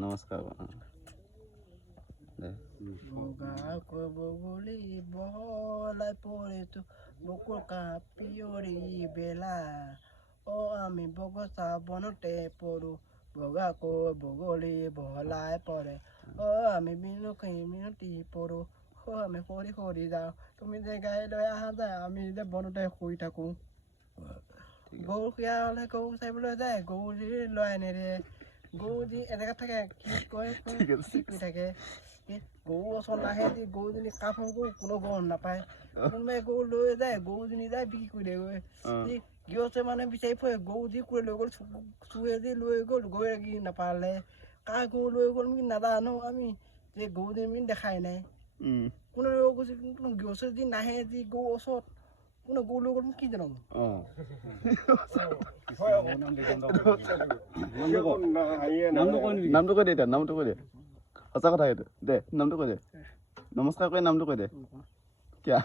নমস্কাৰ বগা বগলী বহলাই পৰিতো বকুল কাপিয়ৰি বেলা অ আমি বগচা বনতে পৰো বগাকৈ বগলী বহলাই পৰে অ আমি মিনতি পৰো অ আমি সৰি সৰি যাওঁ তুমি যে গাই লৈ আহা যায় আমি যে বনতে শুই থাকো গৰু খিয়া হলে গৰু চাবলৈ যায় গৰু যি লৈ আনে গৰু যি এনেকে থাকে কি কয় কি থাকে গৰু ওচৰত নাহে যি গৰুজনী কাম কোনো গৰম নাপায় কোনোবাই গৰু লৈ যায় গৰুজনী যায় বিক্ৰী কৰি দেগৈ গৃহস্থ মানে বিচাৰি ফুৰে গৰু যি কৰি লৈ গ'ল চুৰে যি লৈ গ'ল গৈ কি নাপালে কাৰ গৰু লৈ গ'ল আমি নাজানো আমি যে গৰুজনী দেখাই নাই কোনো লৈ গৈছে কোনো গৃহস্থ যি নাহে যি গৰু ওচৰত কোনো গৰু লৈ গ'ল কি জানো নামটো কৈ দে এতিয়া নামটো কৈ দে সঁচা কথা এইটো দে নামটো কৈ দে নমস্কাৰ কৰি নামটো কৈ দে কিয়া